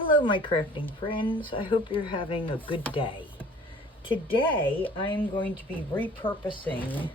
Hello my crafting friends, I hope you're having a good day. Today I am going to be repurposing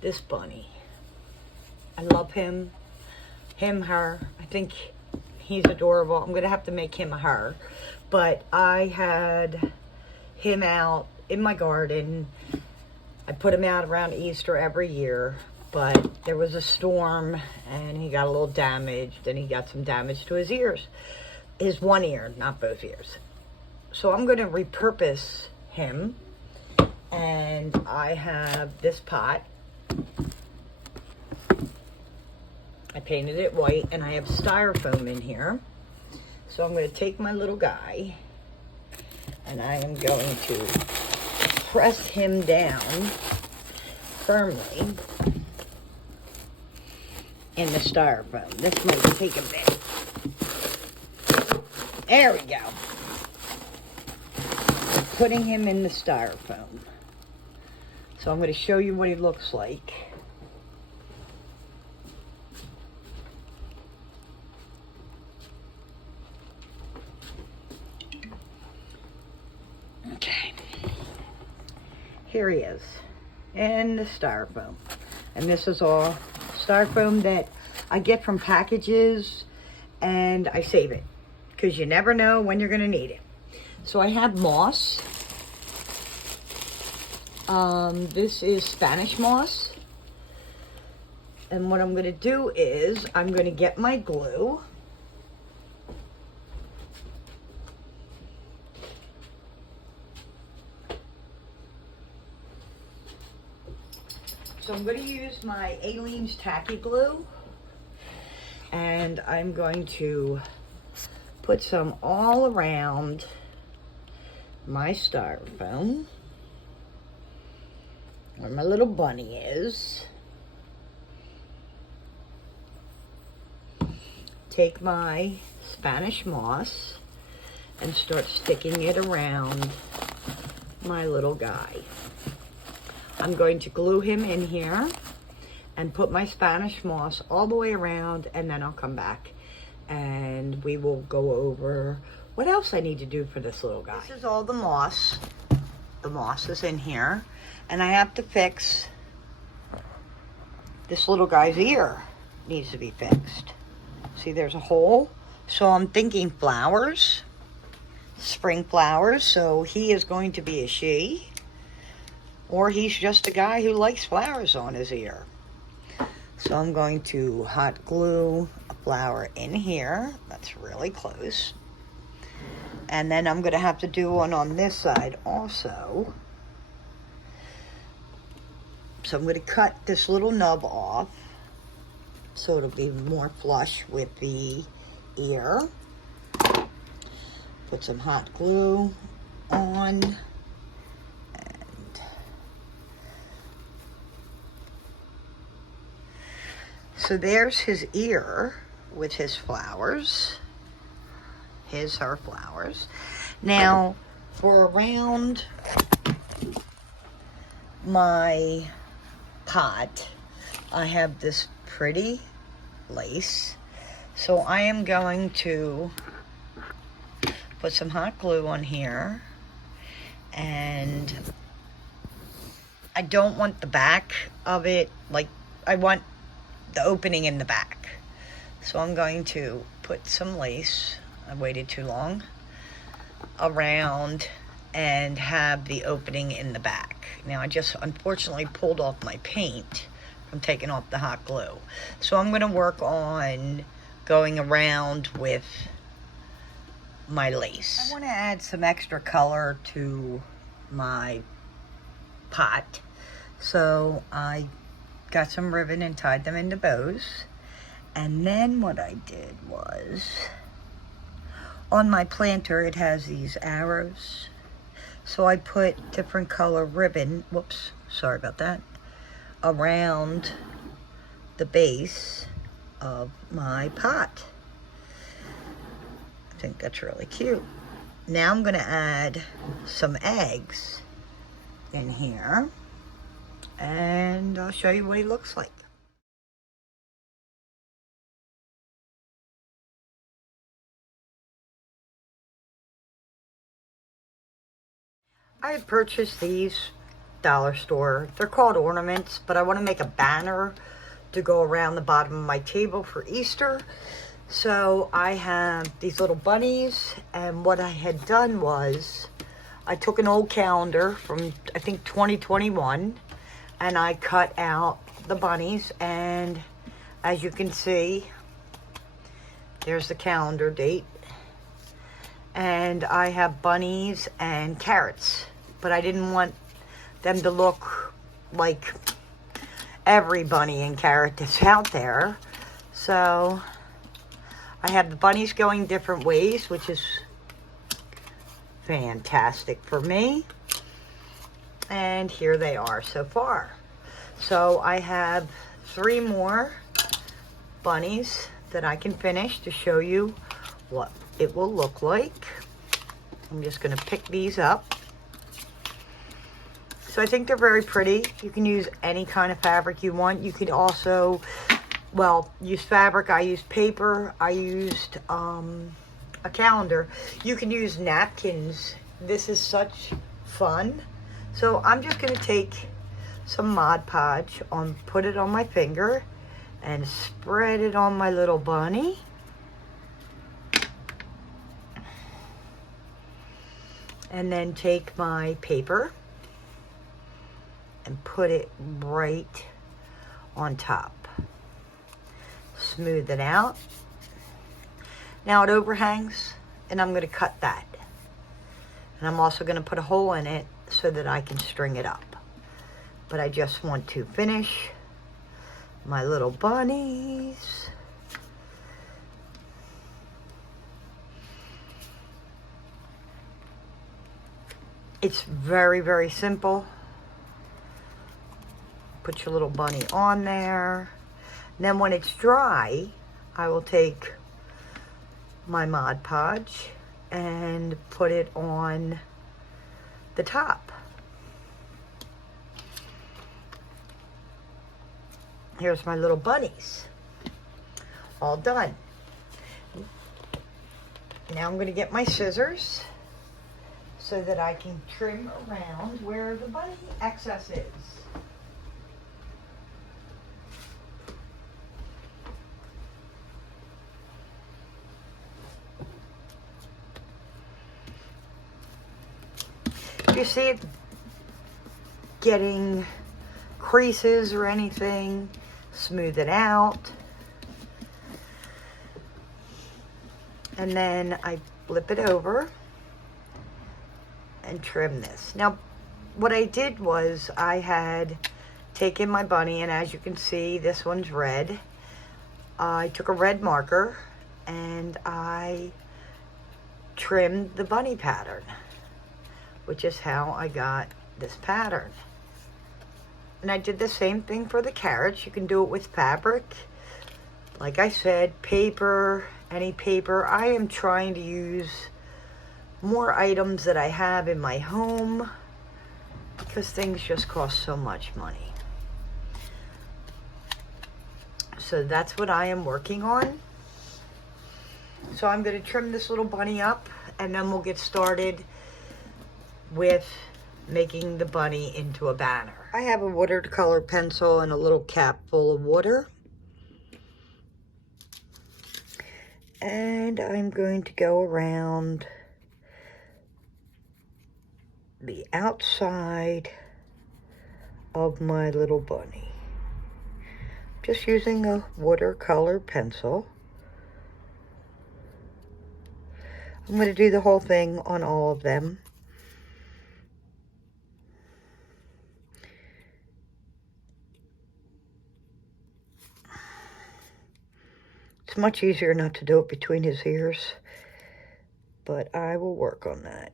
this bunny. I love him, her. I think he's adorable. I'm going to have to make him a her. But I had him out in my garden. I put him out around Easter every year. But there was a storm and he got a little damaged and he got some damage to his ears. His one ear, not both ears. So I'm going to repurpose him. And I have this pot. I painted it white and I have styrofoam in here. So I'm going to take my little guy and I am going to press him down firmly in the styrofoam. This might take a bit. There we go. I'm putting him in the styrofoam. So I'm going to show you what he looks like. Okay. Here he is in the styrofoam. And this is all styrofoam that I get from packages and I save it because you never know when you're going to need it. So I have moss. This is Spanish moss. And what I'm going to do is I'm going to get my glue. So I'm going to use my Aleene's Tacky Glue, and I'm going to put some all around my styrofoam, where my little bunny is. Take my Spanish moss and start sticking it around my little guy. I'm going to glue him in here and put my Spanish moss all the way around, and then I'll come back and we will go over what else I need to do for this little guy. This is all the moss. The moss is in here, and I have to fix this little guy's ear. Needs to be fixed. See, there's a hole. So I'm thinking flowers, spring flowers. So he is going to be a she. Or he's just a guy who likes flowers on his ear. So I'm going to hot glue a flower in here. That's really close. And then I'm going to have to do one on this side also. So I'm going to cut this little nub off so it'll be more flush with the ear. Put some hot glue on. So there's his ear with his flowers, her flowers. Now, for around my pot, I have this pretty lace. So I am going to put some hot glue on here. And I don't want the back of it, like I want the opening in the back. So I'm going to put some lace, I waited too long, around and have the opening in the back. Now I just unfortunately pulled off my paint from taking off the hot glue. So I'm going to work on going around with my lace. I want to add some extra color to my pot. So I got some ribbon and tied them into bows. And then what I did was, on my planter it has these arrows. So I put different color ribbon, whoops, sorry about that, around the base of my pot. I think that's really cute. Now I'm going to add some eggs in here. And I'll show you what he looks like. I had purchased these dollar store. They're called ornaments, but I want to make a banner to go around the bottom of my table for Easter. So I have these little bunnies, and what I had done was I took an old calendar from, I think, 2021, and I cut out the bunnies, and as you can see, there's the calendar date. And I have bunnies and carrots, but I didn't want them to look like every bunny and carrot that's out there. So I have the bunnies going different ways, which is fantastic for me. And here they are so far. So I have 3 more bunnies that I can finish to show you what it will look like. I'm just going to pick these up. So I think they're very pretty. You can use any kind of fabric you want. You could also, well, use fabric. I used paper. I used a calendar. You can use napkins. This is such fun. So I'm just going to take some Mod Podge, put it on my finger, and spread it on my little bunny. And then take my paper and put it right on top. Smooth it out. Now it overhangs, and I'm going to cut that. And I'm also going to put a hole in it so that I can string it up. But I just want to finish my little bunnies. It's very, very simple. Put your little bunny on there. And then when it's dry, I will take my Mod Podge and put it on the top. Here's my little bunnies. All done. Now I'm going to get my scissors so that I can trim around where the bunny excess is. If you see it getting creases or anything, smooth it out. And then I flip it over and trim this. Now, what I did was I had taken my bunny, and as you can see, this one's red. I took a red marker and I trimmed the bunny pattern, which is how I got this pattern. And I did the same thing for the carrots. You can do it with fabric. Like I said, paper, any paper. I am trying to use more items that I have in my home because things just cost so much money. So that's what I am working on. So I'm going to trim this little bunny up, and then we'll get started with making the bunny into a banner. I have a watercolor pencil and a little cap full of water. And I'm going to go around the outside of my little bunny. Just using a watercolor pencil. I'm going to do the whole thing on all of them. It's much easier not to do it between his ears, but I will work on that.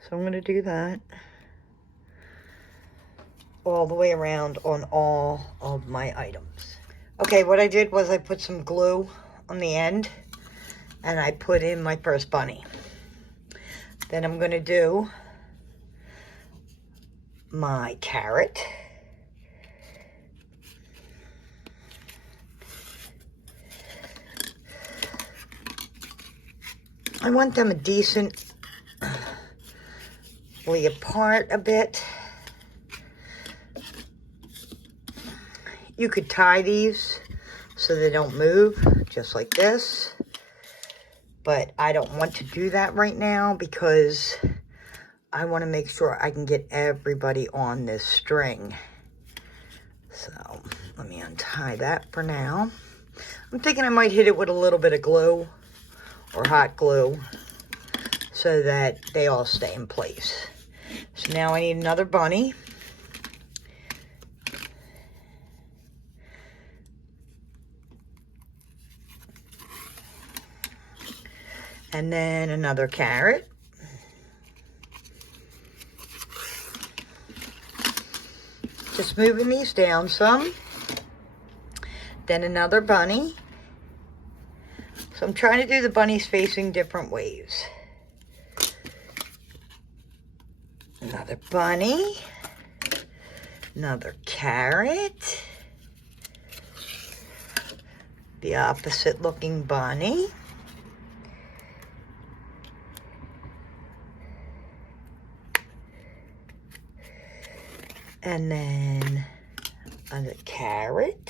So I'm going to do that all the way around on all of my items. Okay, what I did was I put some glue on the end, and I put in my first bunny. Then I'm going to do my carrot. I want them a decent apart a bit. You could tie these so they don't move, just like this. But I don't want to do that right now because I want to make sure I can get everybody on this string. So let me untie that for now. I'm thinking I might hit it with a little bit of glue or hot glue so that they all stay in place. So now I need another bunny. And then another carrot. Just moving these down some. Then another bunny. So I'm trying to do the bunnies facing different ways. Another bunny. Another carrot. The opposite looking bunny. And then another carrot.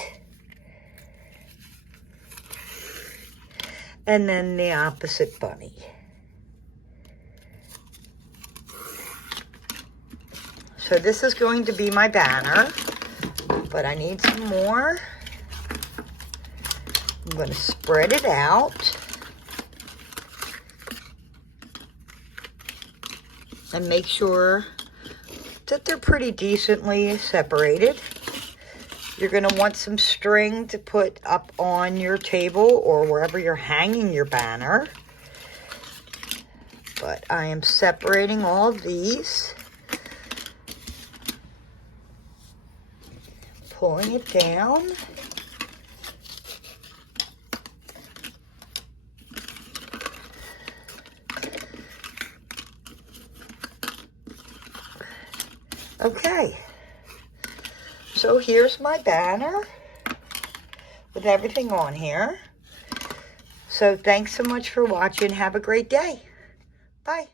And then the opposite bunny. So this is going to be my banner, but I need some more. I'm going to spread it out. And make sure that they're pretty decently separated. You're going to want some string to put up on your table or wherever you're hanging your banner. But I am separating all of these. Pulling it down. Okay, so here's my banner with everything on here. So thanks so much for watching. Have a great day. Bye.